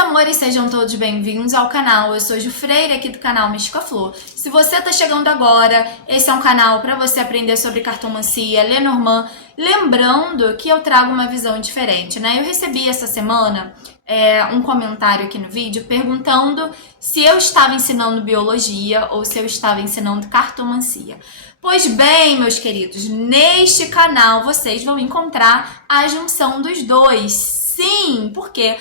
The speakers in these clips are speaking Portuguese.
amores, sejam todos bem-vindos ao canal. Eu sou Ju Freire, aqui do canal Mística Flor. Se você tá chegando agora, esse é um canal para você aprender sobre cartomancia, Lenormand. Lembrando que eu trago uma visão diferente, né? Eu recebi essa semana um comentário aqui no vídeo perguntando se eu estava ensinando biologia ou se eu estava ensinando cartomancia. Pois bem, meus queridos, neste canal vocês vão encontrar a junção dos dois. Sim, porque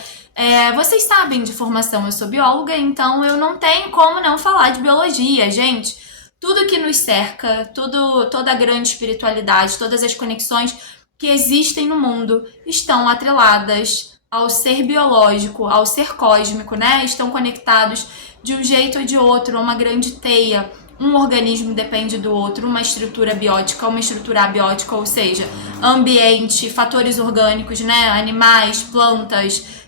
vocês sabem de formação, eu sou bióloga, então eu não tenho como não falar de biologia, gente. Tudo que nos cerca, toda a grande espiritualidade, todas as conexões que existem no mundo estão atreladas ao ser biológico, ao ser cósmico, né? Estão conectados de um jeito ou de outro, a uma grande teia. Um organismo depende do outro, uma estrutura biótica, uma estrutura abiótica, ou seja, ambiente, fatores orgânicos, né? Animais, plantas,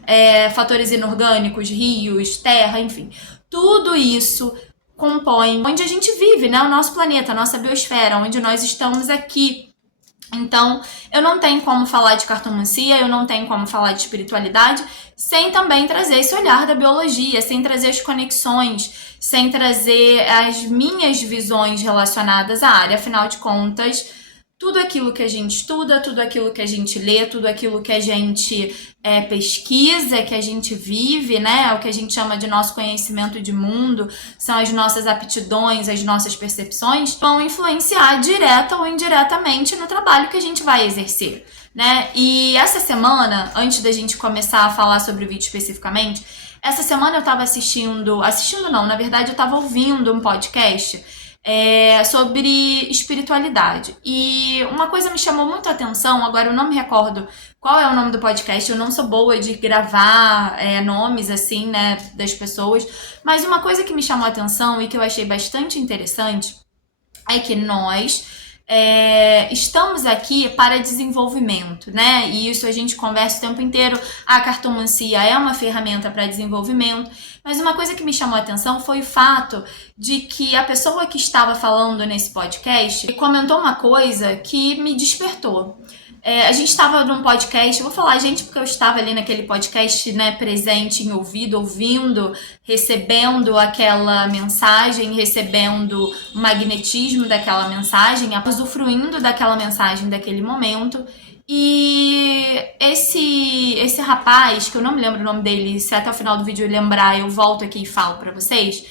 fatores inorgânicos, rios, terra, enfim. Tudo isso compõe onde a gente vive, né? O nosso planeta, a nossa biosfera, onde nós estamos aqui. Então, eu não tenho como falar de cartomancia, eu não tenho como falar de espiritualidade, sem também trazer esse olhar da biologia, sem trazer as conexões, sem trazer as minhas visões relacionadas à área. Afinal de contas, tudo aquilo que a gente estuda, tudo aquilo que a gente lê, tudo aquilo que a gente pesquisa, que a gente vive, né? O que a gente chama de nosso conhecimento de mundo, são as nossas aptidões, as nossas percepções, vão influenciar direta ou indiretamente no trabalho que a gente vai exercer, né? E essa semana, antes da gente começar a falar sobre o vídeo especificamente, essa semana eu tava assistindo não, na verdade eu tava ouvindo um podcast sobre espiritualidade. E uma coisa me chamou muito a atenção, agora eu não me recordo qual é o nome do podcast, eu não sou boa de gravar nomes assim, né, das pessoas, mas uma coisa que me chamou a atenção e que eu achei bastante interessante é que nós estamos aqui para desenvolvimento, né? E isso a gente conversa o tempo inteiro. A cartomancia é uma ferramenta para desenvolvimento, mas uma coisa que me chamou a atenção foi o fato de que a pessoa que estava falando nesse podcast comentou uma coisa que me despertou. A gente estava num podcast, vou falar gente porque eu estava ali naquele podcast, né, presente em ouvido, ouvindo, recebendo aquela mensagem, recebendo o magnetismo daquela mensagem, usufruindo daquela mensagem daquele momento. E esse rapaz, que eu não me lembro o nome dele, se até o final do vídeo eu lembrar, eu volto aqui e falo pra vocês,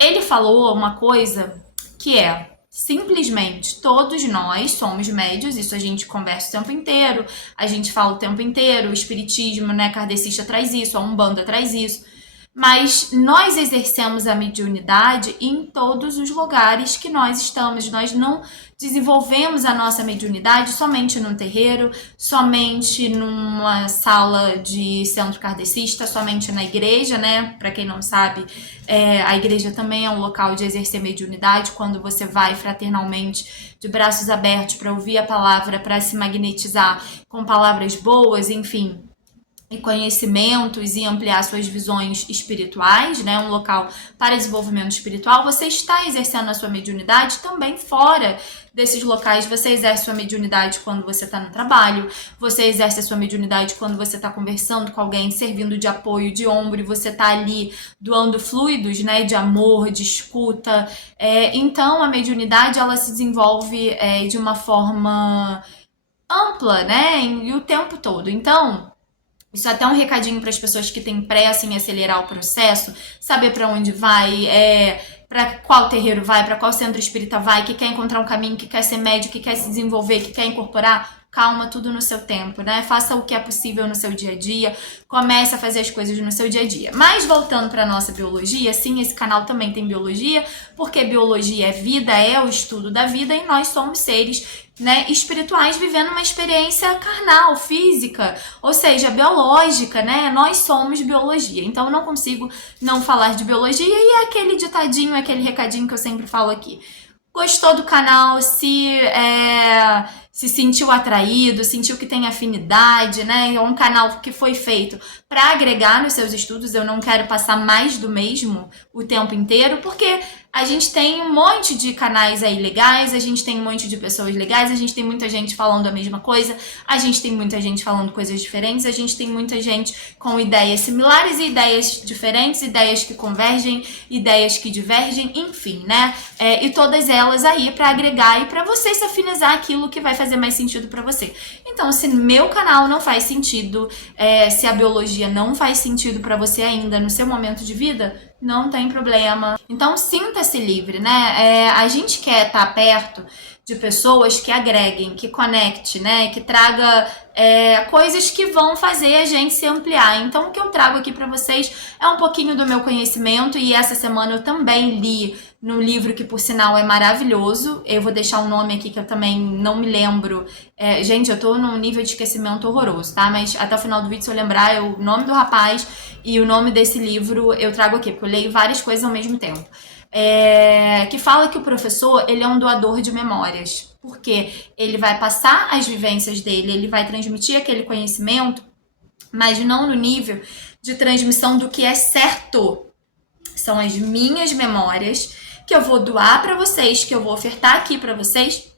ele falou uma coisa que simplesmente todos nós somos médios, isso a gente conversa o tempo inteiro, a gente fala o tempo inteiro, o espiritismo, né, kardecista traz isso, a Umbanda traz isso, mas nós exercemos a mediunidade em todos os lugares que nós estamos. Nós não desenvolvemos a nossa mediunidade somente num terreiro, somente numa sala de centro kardecista, somente na igreja, né? Para quem não sabe, a igreja também é um local de exercer mediunidade, quando você vai fraternalmente de braços abertos para ouvir a palavra, para se magnetizar com palavras boas, enfim, e conhecimentos e ampliar suas visões espirituais, né? Um local para desenvolvimento espiritual. Você está exercendo a sua mediunidade também fora desses locais. Você exerce a sua mediunidade quando você está no trabalho, você exerce a sua mediunidade quando você está conversando com alguém, servindo de apoio, de ombro, e você está ali doando fluidos, né? De amor, de escuta. Então, a mediunidade, ela se desenvolve de uma forma ampla, né? E o tempo todo. Então, isso é até um recadinho para as pessoas que têm pressa em acelerar o processo, saber para onde vai, para qual terreiro vai, para qual centro espírita vai, que quer encontrar um caminho, que quer ser médio, que quer se desenvolver, que quer incorporar. Calma, tudo no seu tempo, né? Faça o que é possível no seu dia a dia, comece a fazer as coisas no seu dia a dia. Mas voltando para a nossa biologia, sim, esse canal também tem biologia, porque biologia é vida, é o estudo da vida, e nós somos seres, né, espirituais vivendo uma experiência carnal, física, ou seja, biológica, né? Nós somos biologia. Então eu não consigo não falar de biologia, e é aquele ditadinho, aquele recadinho que eu sempre falo aqui. Gostou do canal, se sentiu atraído, sentiu que tem afinidade, né? É um canal que foi feito para agregar nos seus estudos. Eu não quero passar mais do mesmo o tempo inteiro, porque A gente tem um monte de canais aí legais, a gente tem um monte de pessoas legais, a gente tem muita gente falando a mesma coisa, a gente tem muita gente falando coisas diferentes, a gente tem muita gente com ideias similares e ideias diferentes, ideias que convergem, ideias que divergem, enfim, né? E todas elas aí para agregar e para você se afinizar aquilo que vai fazer mais sentido para você. Então, se meu canal não faz sentido, se a biologia não faz sentido para você ainda no seu momento de vida, não tem problema. Então, sinta-se livre, né? A gente quer estar perto de pessoas que agreguem, que conecte, né? Que traga coisas que vão fazer a gente se ampliar. Então, o que eu trago aqui para vocês é um pouquinho do meu conhecimento, e essa semana eu também li num livro que, por sinal, é maravilhoso. Eu vou deixar um nome aqui que eu também não me lembro. Gente, eu tô num nível de esquecimento horroroso, tá? Mas até o final do vídeo, se eu lembrar, o nome do rapaz e o nome desse livro eu trago aqui, porque eu leio várias coisas ao mesmo tempo. Que fala que o professor, ele é um doador de memórias, porque ele vai passar as vivências dele, ele vai transmitir aquele conhecimento, mas não no nível de transmissão do que é certo. São as minhas memórias que eu vou doar para vocês, que eu vou ofertar aqui para vocês,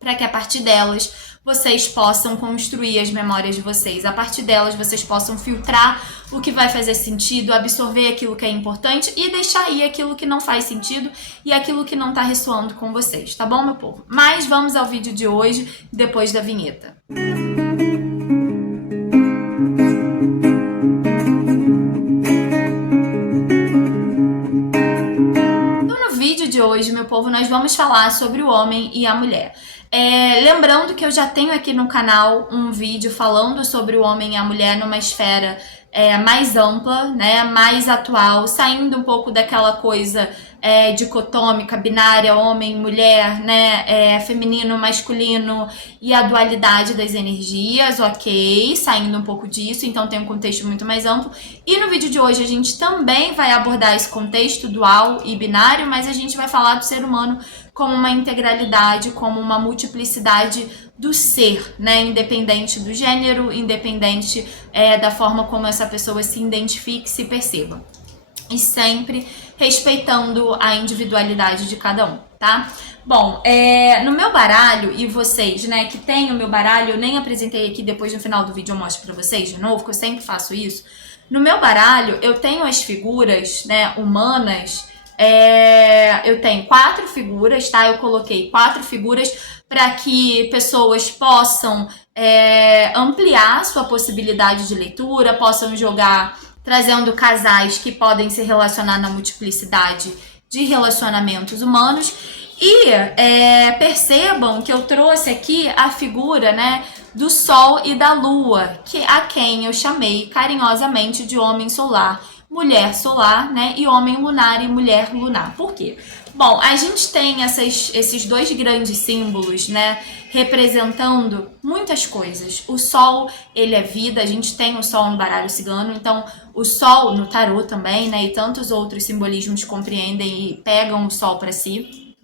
para que a partir delas vocês possam construir as memórias de vocês. A partir delas vocês possam filtrar o que vai fazer sentido, absorver aquilo que é importante e deixar aí aquilo que não faz sentido e aquilo que não está ressoando com vocês, tá bom, meu povo? Mas vamos ao vídeo de hoje, depois da vinheta. Hoje, meu povo, nós vamos falar sobre o homem e a mulher. Lembrando que eu já tenho aqui no canal um vídeo falando sobre o homem e a mulher numa esfera mais ampla, né, mais atual, saindo um pouco daquela coisa dicotômica, binária, homem, mulher, né, feminino, masculino e a dualidade das energias, ok, saindo um pouco disso, então tem um contexto muito mais amplo. E no vídeo de hoje a gente também vai abordar esse contexto dual e binário, mas a gente vai falar do ser humano como uma integralidade, como uma multiplicidade do ser, né? Independente do gênero, independente da forma como essa pessoa se identifique, se perceba. E sempre respeitando a individualidade de cada um, tá? Bom, no meu baralho, e vocês, né, que tem o meu baralho, eu nem apresentei aqui, depois no final do vídeo eu mostro pra vocês de novo, que eu sempre faço isso. No meu baralho, eu tenho as figuras, né, humanas. Eu tenho 4 figuras, tá? Eu coloquei 4 figuras para que pessoas possam ampliar sua possibilidade de leitura, possam jogar trazendo casais que podem se relacionar na multiplicidade de relacionamentos humanos. E percebam que eu trouxe aqui a figura, né, do Sol e da Lua, a quem eu chamei carinhosamente de homem solar, mulher solar, né, e homem lunar e mulher lunar. Por quê? Bom, a gente tem esses dois grandes símbolos, né, representando muitas coisas. O Sol, ele é vida, a gente tem o Sol no baralho cigano, então o Sol no tarô também, né, e tantos outros simbolismos compreendem e pegam o Sol para si.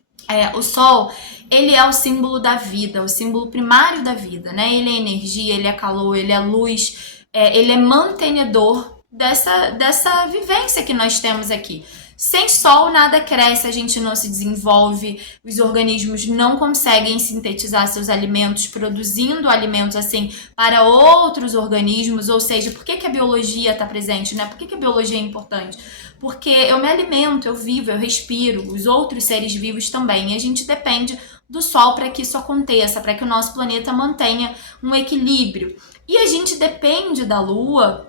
O Sol, ele é o símbolo da vida, o símbolo primário da vida, né? Ele é energia, ele é calor, ele é luz, ele é mantenedor dessa vivência que nós temos aqui. Sem Sol nada cresce, a gente não se desenvolve, os organismos não conseguem sintetizar seus alimentos, produzindo alimentos assim para outros organismos. Ou seja, por que a biologia está presente, né? Por que a biologia é importante? Porque eu me alimento, eu vivo, eu respiro, os outros seres vivos também, e a gente depende do Sol para que isso aconteça, para que o nosso planeta mantenha um equilíbrio. E a gente depende da Lua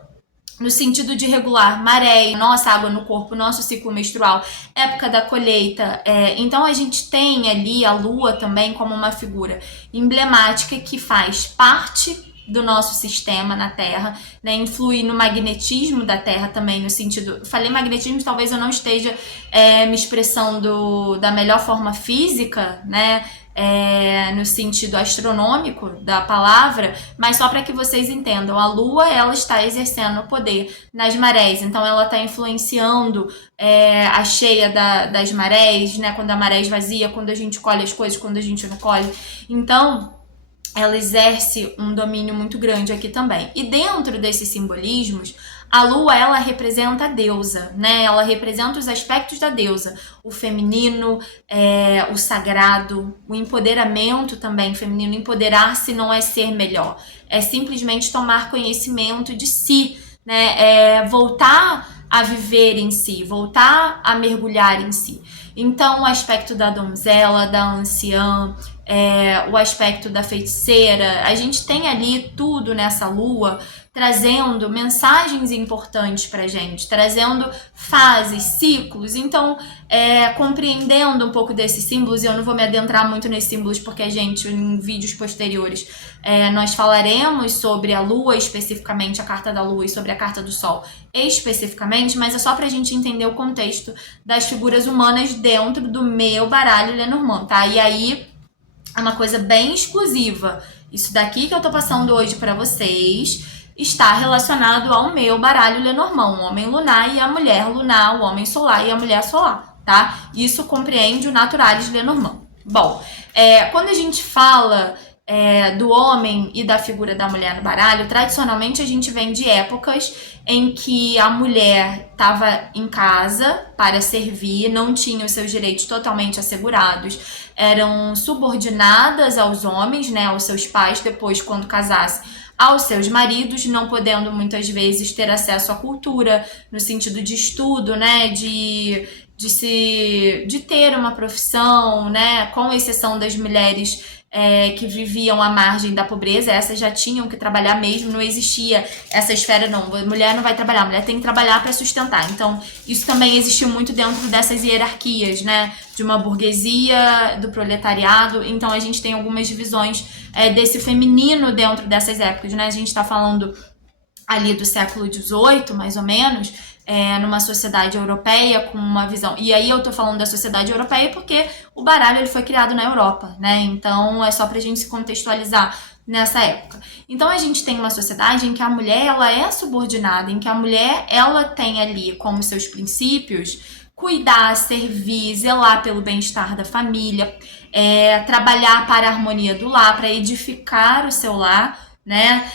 no sentido de regular maré, nossa água no corpo, nosso ciclo menstrual, época da colheita. Então a gente tem ali a Lua também como uma figura emblemática que faz parte do nosso sistema na Terra, né? Influi no magnetismo da Terra também, no sentido... Falei magnetismo, talvez eu não esteja me expressando da melhor forma física, né? No sentido astronômico da palavra, mas só para que vocês entendam, a Lua, ela está exercendo o poder nas marés, então ela está influenciando a cheia das marés, né? Quando a maré esvazia, quando a gente colhe as coisas, quando a gente não colhe. Então ela exerce um domínio muito grande aqui também. E dentro desses simbolismos, A lua, ela representa a deusa, né? Ela representa os aspectos da deusa. O feminino, o sagrado, o empoderamento também feminino. Empoderar-se não é ser melhor, é simplesmente tomar conhecimento de si, né? Voltar a viver em si, voltar a mergulhar em si. Então, o aspecto da donzela, da anciã, o aspecto da feiticeira, a gente tem ali tudo nessa lua trazendo mensagens importantes pra gente, trazendo fases, ciclos. Então, compreendendo um pouco desses símbolos, e eu não vou me adentrar muito nesses símbolos porque, gente, em vídeos posteriores nós falaremos sobre a lua especificamente, a carta da lua, e sobre a carta do sol especificamente, mas é só pra gente entender o contexto das figuras humanas dentro do meu baralho Lenormand, tá? E aí é uma coisa bem exclusiva. Isso daqui que eu tô passando hoje pra vocês está relacionado ao meu baralho Lenormand, o homem lunar e a mulher lunar, o homem solar e a mulher solar, tá? Isso compreende o Naturalis Lenormand. Bom, quando a gente fala do homem e da figura da mulher no baralho, tradicionalmente a gente vem de épocas em que a mulher estava em casa para servir, não tinha os seus direitos totalmente assegurados, eram subordinadas aos homens, né, aos seus pais, depois quando casasse, aos seus maridos, não podendo muitas vezes ter acesso à cultura, no sentido de estudo, né, de ter uma profissão, né, com exceção das mulheres que viviam à margem da pobreza. Essas já tinham que trabalhar mesmo, não existia essa esfera, não, a mulher não vai trabalhar, a mulher tem que trabalhar para sustentar. Então, isso também existiu muito dentro dessas hierarquias, né, de uma burguesia, do proletariado. Então, a gente tem algumas divisões desse feminino dentro dessas épocas, né, a gente está falando ali do século XVIII, mais ou menos, numa sociedade europeia com uma visão. E aí eu tô falando da sociedade europeia porque o baralho ele foi criado na Europa, né? Então é só pra gente se contextualizar nessa época. Então a gente tem uma sociedade em que a mulher ela é subordinada, em que a mulher ela tem ali como seus princípios cuidar, servir, zelar pelo bem-estar da família, trabalhar para a harmonia do lar, para edificar o seu lar, né?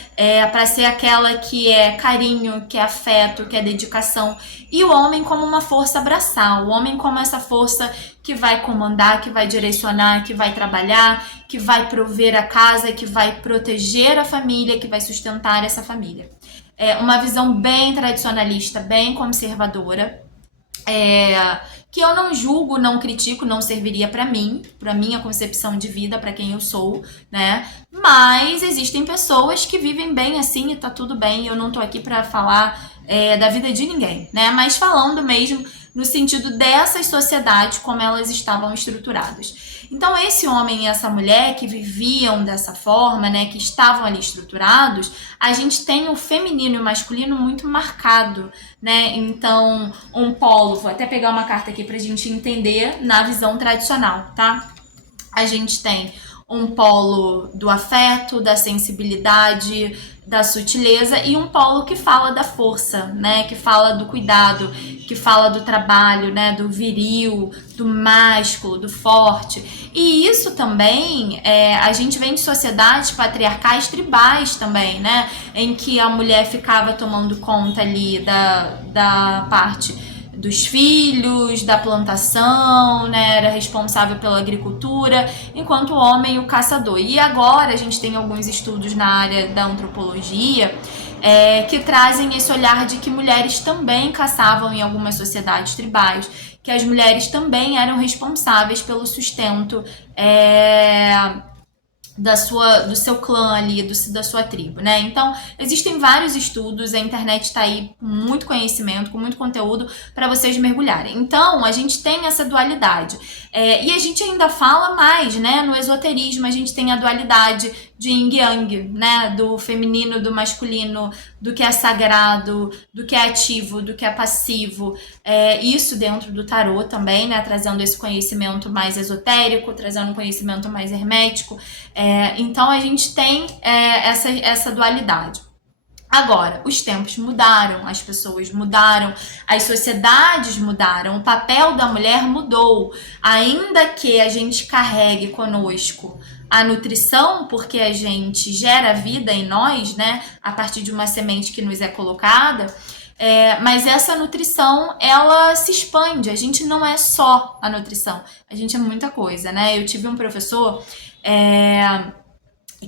Para ser aquela que é carinho, que é afeto, que é dedicação. E o homem como uma força abraçal, o homem como essa força que vai comandar, que vai direcionar, que vai trabalhar, que vai prover a casa, que vai proteger a família, que vai sustentar essa família. Uma visão bem tradicionalista, bem conservadora, que eu não julgo, não critico, não serviria para minha concepção de vida, para quem eu sou, né? Mas existem pessoas que vivem bem assim e tá tudo bem. Eu não tô aqui para falar da vida de ninguém, né? Mas falando mesmo no sentido dessas sociedades, como elas estavam estruturadas. Então, esse homem e essa mulher que viviam dessa forma, né, que estavam ali estruturados, a gente tem o feminino e o masculino muito marcado, né? Então, um polo, vou até pegar uma carta aqui pra gente entender na visão tradicional, tá? A gente tem um polo do afeto, da sensibilidade, da sutileza, e um polo que fala da força, né? Que fala do cuidado, que fala do trabalho, né? Do viril, do másculo, do forte. E isso também, a gente vem de sociedades patriarcais tribais também, né? Em que a mulher ficava tomando conta ali da parte dos filhos, da plantação, né, era responsável pela agricultura, enquanto o homem o caçador. E agora a gente tem alguns estudos na área da antropologia que trazem esse olhar de que mulheres também caçavam em algumas sociedades tribais, que as mulheres também eram responsáveis pelo sustento do seu clã ali, da sua tribo, né? Então, existem vários estudos, a internet tá aí com muito conhecimento, com muito conteúdo para vocês mergulharem. Então, a gente tem essa dualidade. E a gente ainda fala mais, né? No esoterismo, a gente tem a dualidade de yin e yang, né? Do feminino, do masculino, do que é sagrado, do que é ativo, do que é passivo. Isso dentro do tarô também, né? Trazendo esse conhecimento mais esotérico, trazendo um conhecimento mais hermético. Então, a gente tem essa dualidade. Agora, os tempos mudaram, as pessoas mudaram, as sociedades mudaram, o papel da mulher mudou. Ainda que a gente carregue conosco a nutrição, porque a gente gera vida em nós, né, a partir de uma semente que nos é colocada, Mas essa nutrição, ela se expande. A gente não é só a nutrição, a gente é muita coisa, né? Eu tive um professor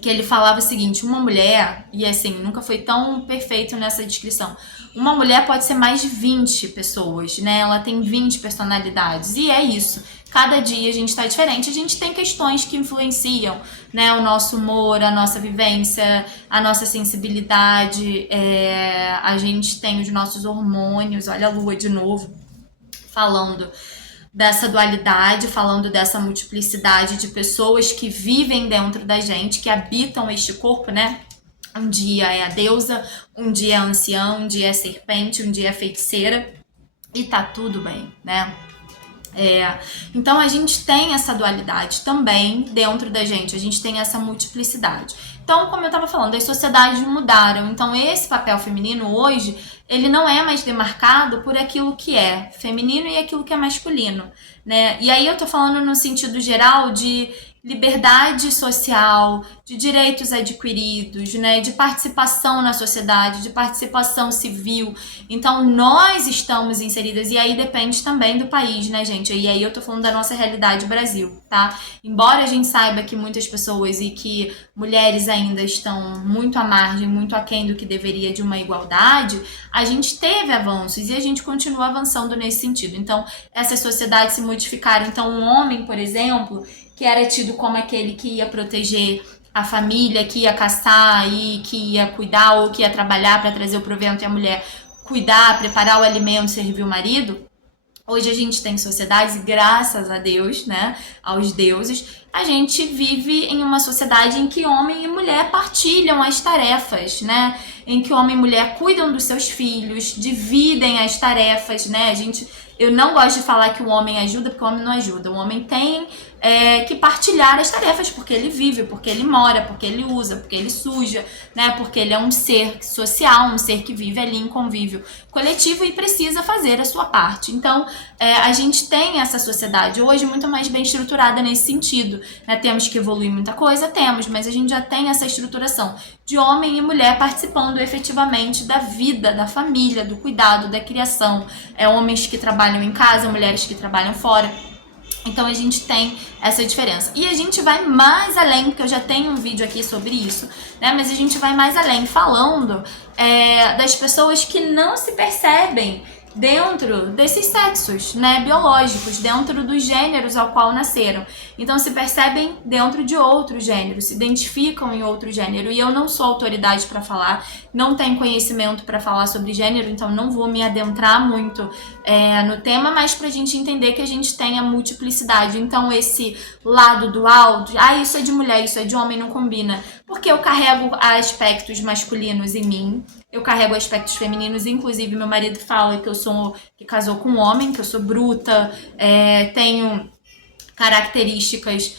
que ele falava o seguinte: uma mulher, e assim, nunca foi tão perfeito nessa descrição, uma mulher pode ser mais de 20 pessoas, né? Ela tem 20 personalidades, e é isso. Cada dia a gente está diferente, a gente tem questões que influenciam, né? O nosso humor, a nossa vivência, a nossa sensibilidade, a gente tem os nossos hormônios. Olha a lua de novo, falando dessa dualidade, falando dessa multiplicidade de pessoas que vivem dentro da gente, que habitam este corpo, né? Um dia é a deusa, um dia é a anciã, um dia é a serpente, um dia é a feiticeira, e tá tudo bem, né? Então a gente tem essa dualidade também dentro da gente, a gente tem essa multiplicidade. Então, como eu estava falando, as sociedades mudaram, então esse papel feminino hoje, ele não é mais demarcado por aquilo que é feminino e aquilo que é masculino, né? E aí eu tô falando no sentido geral de liberdade social, de direitos adquiridos, né, de participação na sociedade, de participação civil. Então, nós estamos inseridas, e aí depende também do país, né, gente? E aí eu tô falando da nossa realidade Brasil, tá? Embora a gente saiba que muitas pessoas e que mulheres ainda estão muito à margem, muito aquém do que deveria de uma igualdade, a gente teve avanços e a gente continua avançando nesse sentido. Então, essas sociedades se modificaram. Então, um homem, por exemplo, que era tido como aquele que ia proteger a família, que ia caçar e que ia cuidar ou que ia trabalhar para trazer o provento, e a mulher cuidar, preparar o alimento, servir o marido. Hoje a gente tem sociedades, graças a Deus, né, aos deuses, a gente vive em uma sociedade em que homem e mulher partilham as tarefas, né, em que homem e mulher cuidam dos seus filhos, dividem as tarefas, né, eu não gosto de falar que o homem ajuda, porque o homem não ajuda. O homem tem que partilhar as tarefas, porque ele vive, porque ele mora, porque ele usa, porque ele suja, né? Porque ele é um ser social, um ser que vive ali em convívio coletivo e precisa fazer a sua parte. Então, a gente tem essa sociedade hoje muito mais bem estruturada nesse sentido, né? Temos que evoluir muita coisa? Temos, mas a gente já tem essa estruturação de homem e mulher participando efetivamente da vida, da família, do cuidado, da criação. Homens que trabalham em casa, mulheres que trabalham fora. Então a gente tem essa diferença. E a gente vai mais além, porque eu já tenho um vídeo aqui sobre isso, né? Mas a gente vai mais além falando das pessoas que não se percebem dentro desses sexos, né, biológicos, dentro dos gêneros ao qual nasceram. Então se percebem dentro de outro gênero, se identificam em outro gênero. E eu não sou autoridade para falar, não tenho conhecimento para falar sobre gênero, então não vou me adentrar muito no tema, mas pra gente entender que a gente tem a multiplicidade. Então esse lado dual, isso é de mulher, isso é de homem, não combina. Porque eu carrego aspectos masculinos em mim, eu carrego aspectos femininos, inclusive meu marido fala que casou com um homem, que eu sou bruta, tenho características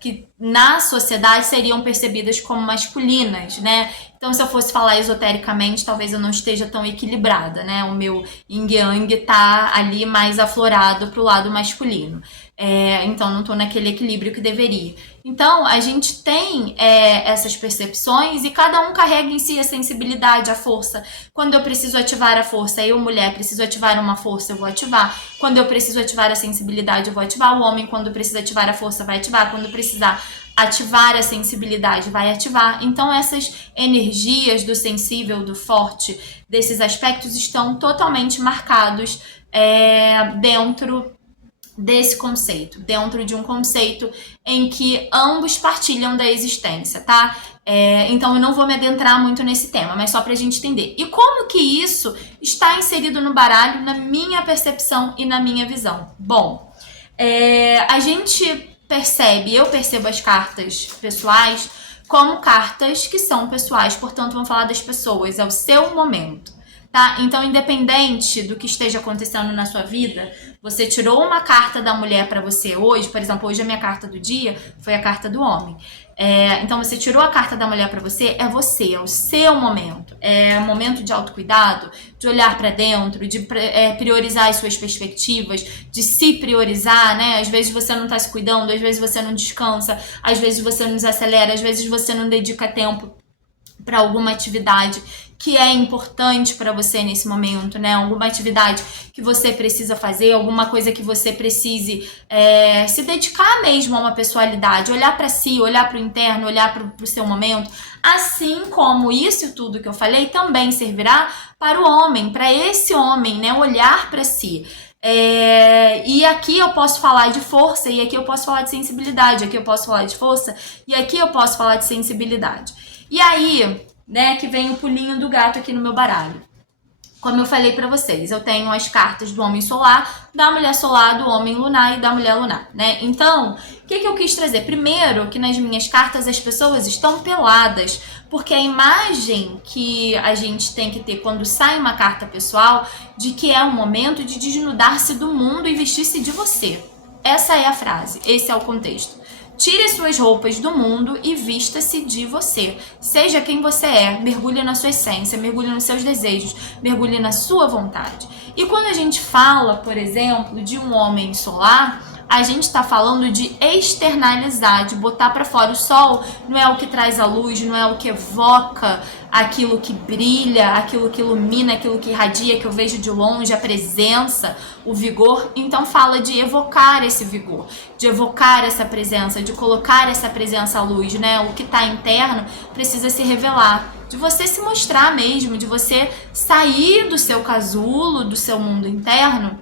que na sociedade seriam percebidas como masculinas, né? Então, se eu fosse falar esotericamente, talvez eu não esteja tão equilibrada, né? O meu yin-yang tá ali mais aflorado pro lado masculino. Então, não tô naquele equilíbrio que deveria. Então, a gente tem essas percepções e cada um carrega em si a sensibilidade, a força. Quando eu preciso ativar a força, eu, mulher, preciso ativar uma força, eu vou ativar. Quando eu preciso ativar a sensibilidade, eu vou ativar. O homem, quando precisa ativar a força, vai ativar. Quando precisar ativar a sensibilidade, vai ativar. Então, essas energias do sensível, do forte, desses aspectos estão totalmente marcados dentro desse conceito, dentro de um conceito em que ambos partilham da existência, tá? Então eu não vou me adentrar muito nesse tema, mas só pra gente entender. E como que isso está inserido no baralho, na minha percepção e na minha visão? Bom, a gente eu percebo as cartas pessoais como cartas que são pessoais, portanto vamos falar das pessoas, é o seu momento, tá? Então, independente do que esteja acontecendo na sua vida, você tirou uma carta da mulher para você hoje, por exemplo, hoje a minha carta do dia foi a carta do homem. Então, você tirou a carta da mulher para você, é o seu momento. É um momento de autocuidado, de olhar para dentro, de priorizar as suas perspectivas, de se priorizar, né? Às vezes você não tá se cuidando, às vezes você não descansa, às vezes você não desacelera, às vezes você não dedica tempo para alguma atividade que é importante para você nesse momento, né? Alguma atividade que você precisa fazer, alguma coisa que você precise se dedicar mesmo a uma pessoalidade, olhar para si, olhar para o interno, olhar para o seu momento. Assim como isso tudo que eu falei também servirá para o homem, para esse homem, né? Olhar para si. E aqui eu posso falar de força, e aqui eu posso falar de sensibilidade, aqui eu posso falar de força, e aqui eu posso falar de sensibilidade. E aí, né, que vem o pulinho do gato aqui no meu baralho. Como eu falei pra vocês, eu tenho as cartas do homem solar, da mulher solar, do homem lunar e da mulher lunar, né? Então, o que eu quis trazer? Primeiro, que nas minhas cartas as pessoas estão peladas, porque a imagem que a gente tem que ter quando sai uma carta pessoal, de que é o momento de desnudar-se do mundo e vestir-se de você. Essa é a frase, esse é o contexto. Tire suas roupas do mundo e vista-se de você. Seja quem você é, mergulhe na sua essência, mergulhe nos seus desejos, mergulhe na sua vontade. E quando a gente fala, por exemplo, de um homem solar, a gente está falando de externalizar, de botar para fora. O sol não é o que traz a luz, não é o que evoca aquilo que brilha, aquilo que ilumina, aquilo que irradia, que eu vejo de longe, a presença, o vigor. Então fala de evocar esse vigor, de evocar essa presença, de colocar essa presença à luz, né? O que está interno precisa se revelar, de você se mostrar mesmo, de você sair do seu casulo, do seu mundo interno,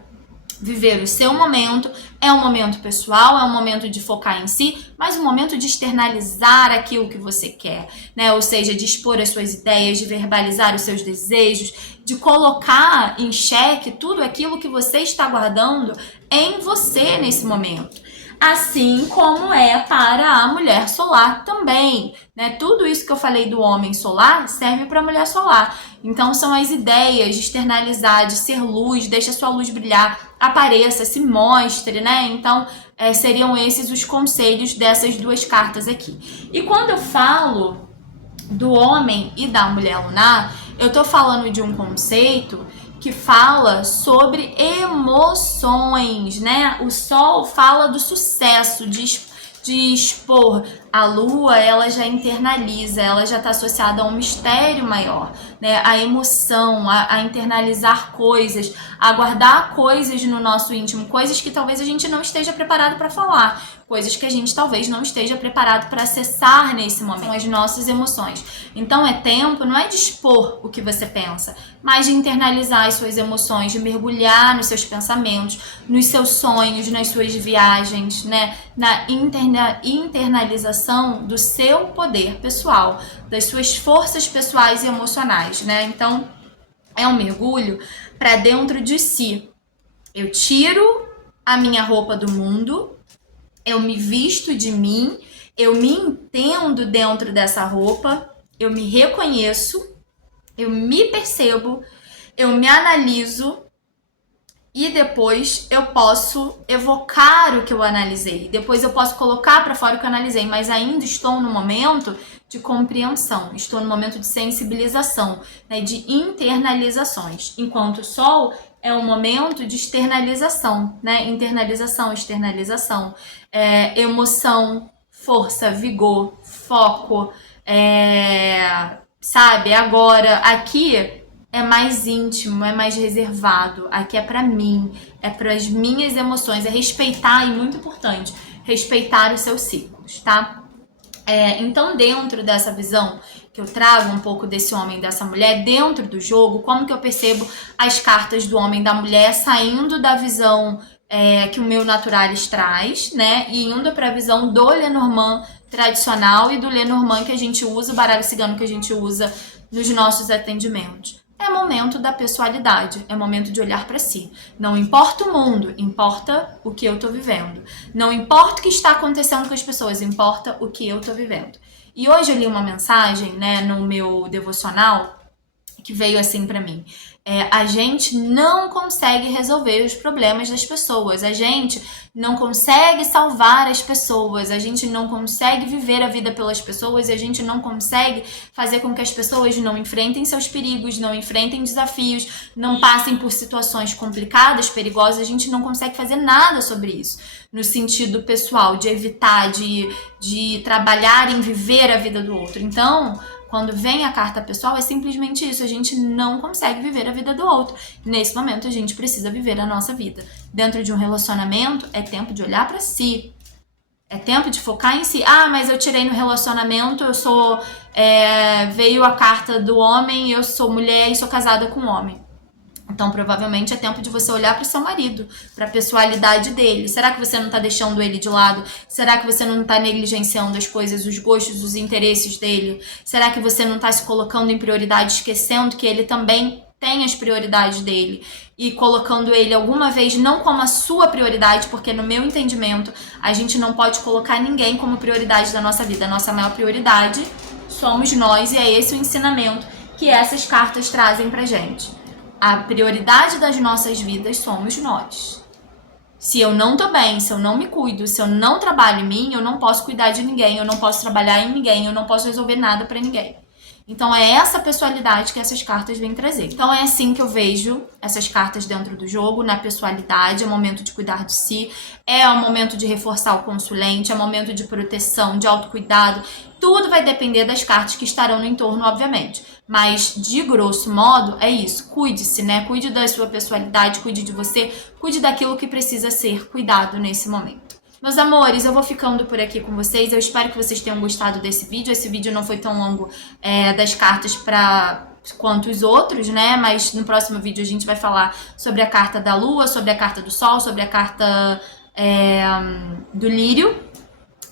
viver o seu momento. É um momento pessoal, é um momento de focar em si, mas um momento de externalizar aquilo que você quer, né? Ou seja, de expor as suas ideias, de verbalizar os seus desejos, de colocar em xeque tudo aquilo que você está guardando em você nesse momento. Assim como é para a mulher solar também, né? Tudo isso que eu falei do homem solar serve para a mulher solar. Então são as ideias de externalizar, de ser luz, deixa a sua luz brilhar, apareça, se mostre, né? Então seriam esses os conselhos dessas duas cartas aqui. E quando eu falo do homem e da mulher lunar, eu tô falando de um conceito que fala sobre emoções, né? O sol fala do sucesso, de expor. A lua, ela já internaliza, ela já está associada a um mistério maior, né? A emoção, a internalizar coisas, a guardar coisas no nosso íntimo, coisas que talvez a gente não esteja preparado para falar, coisas que a gente talvez não esteja preparado para acessar nesse momento, as nossas emoções. Então é tempo, não é de expor o que você pensa, mas de internalizar as suas emoções, de mergulhar nos seus pensamentos, nos seus sonhos, nas suas viagens, né? Na internalização do seu poder pessoal, das suas forças pessoais e emocionais, né? Então, é um mergulho para dentro de si. Eu tiro a minha roupa do mundo, eu me visto de mim, eu me entendo dentro dessa roupa, eu me reconheço, eu me percebo, eu me analiso. E depois eu posso evocar o que eu analisei. Depois eu posso colocar para fora o que eu analisei. Mas ainda estou no momento de compreensão. Estou no momento de sensibilização, né, de internalizações. Enquanto o sol é um momento de externalização, né? Internalização, externalização. Emoção, força, vigor, foco. Sabe? Agora, aqui é mais íntimo, é mais reservado. Aqui é pra mim, é para as minhas emoções, é respeitar, e muito importante, respeitar os seus ciclos, tá? Então, dentro dessa visão que eu trago um pouco desse homem e dessa mulher, dentro do jogo, como que eu percebo as cartas do homem e da mulher saindo da visão que o meu Naturalis traz, né? E indo para a visão do Lenormand tradicional e do Lenormand que a gente usa, o baralho cigano que a gente usa nos nossos atendimentos. É momento da pessoalidade, é momento de olhar para si. Não importa o mundo, importa o que eu tô vivendo. Não importa o que está acontecendo com as pessoas, importa o que eu tô vivendo. E hoje eu li uma mensagem, né, no meu devocional, que veio assim para mim. A gente não consegue resolver os problemas das pessoas, a gente não consegue salvar as pessoas, a gente não consegue viver a vida pelas pessoas, a gente não consegue fazer com que as pessoas não enfrentem seus perigos, não enfrentem desafios, não passem por situações complicadas, perigosas, a gente não consegue fazer nada sobre isso, no sentido pessoal, de evitar, de trabalhar em viver a vida do outro. Então, quando vem a carta pessoal, é simplesmente isso. A gente não consegue viver a vida do outro. Nesse momento, a gente precisa viver a nossa vida. Dentro de um relacionamento, é tempo de olhar para si. É tempo de focar em si. Ah, mas eu tirei no relacionamento, eu sou... veio a carta do homem, eu sou mulher e sou casada com um homem. Então, provavelmente, é tempo de você olhar para o seu marido, para a pessoalidade dele. Será que você não está deixando ele de lado? Será que você não está negligenciando as coisas, os gostos, os interesses dele? Será que você não está se colocando em prioridade, esquecendo que ele também tem as prioridades dele? E colocando ele alguma vez não como a sua prioridade, porque no meu entendimento, a gente não pode colocar ninguém como prioridade da nossa vida. A nossa maior prioridade somos nós, e é esse o ensinamento que essas cartas trazem pra gente. A prioridade das nossas vidas somos nós. Se eu não tô bem, se eu não me cuido, se eu não trabalho em mim, eu não posso cuidar de ninguém, eu não posso trabalhar em ninguém, eu não posso resolver nada pra ninguém. Então é essa pessoalidade que essas cartas vêm trazer. Então é assim que eu vejo essas cartas dentro do jogo, na pessoalidade. É momento de cuidar de si, é o momento de reforçar o consulente, é momento de proteção, de autocuidado. Tudo vai depender das cartas que estarão no entorno, obviamente. Mas, de grosso modo, é isso. Cuide-se, né? Cuide da sua pessoalidade, cuide de você, cuide daquilo que precisa ser cuidado nesse momento. Meus amores, eu vou ficando por aqui com vocês. Eu espero que vocês tenham gostado desse vídeo. Esse vídeo não foi tão longo das cartas quanto os outros, né? Mas no próximo vídeo a gente vai falar sobre a carta da Lua, sobre a carta do Sol, sobre a carta do Lírio.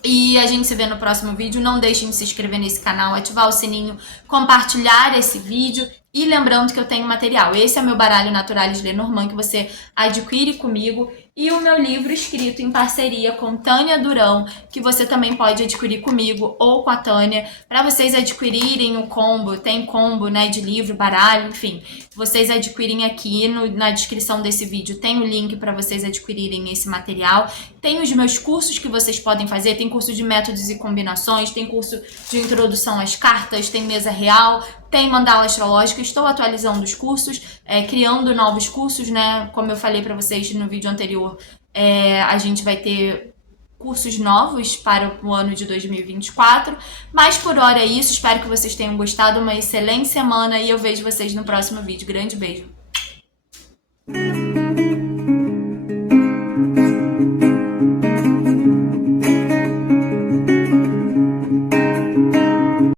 E a gente se vê no próximo vídeo. Não deixem de se inscrever nesse canal, ativar o sininho, compartilhar esse vídeo. E lembrando que eu tenho material. Esse é meu baralho Naturalis Lenormand, que você adquire comigo. E o meu livro escrito em parceria com Tânia Durão, que você também pode adquirir comigo ou com a Tânia, para vocês adquirirem o combo. Tem combo, né, de livro, baralho, enfim. Vocês adquirem aqui na descrição desse vídeo. Tem o link para vocês adquirirem esse material. Tem os meus cursos que vocês podem fazer. Tem curso de métodos e combinações, tem curso de introdução às cartas, tem mesa real, tem mandala astrológica. Estou atualizando os cursos, criando novos cursos, né? Como eu falei para vocês no vídeo anterior, a gente vai ter cursos novos para o ano de 2024. Mas por hora é isso. Espero que vocês tenham gostado. Uma excelente semana e eu vejo vocês no próximo vídeo. Grande beijo!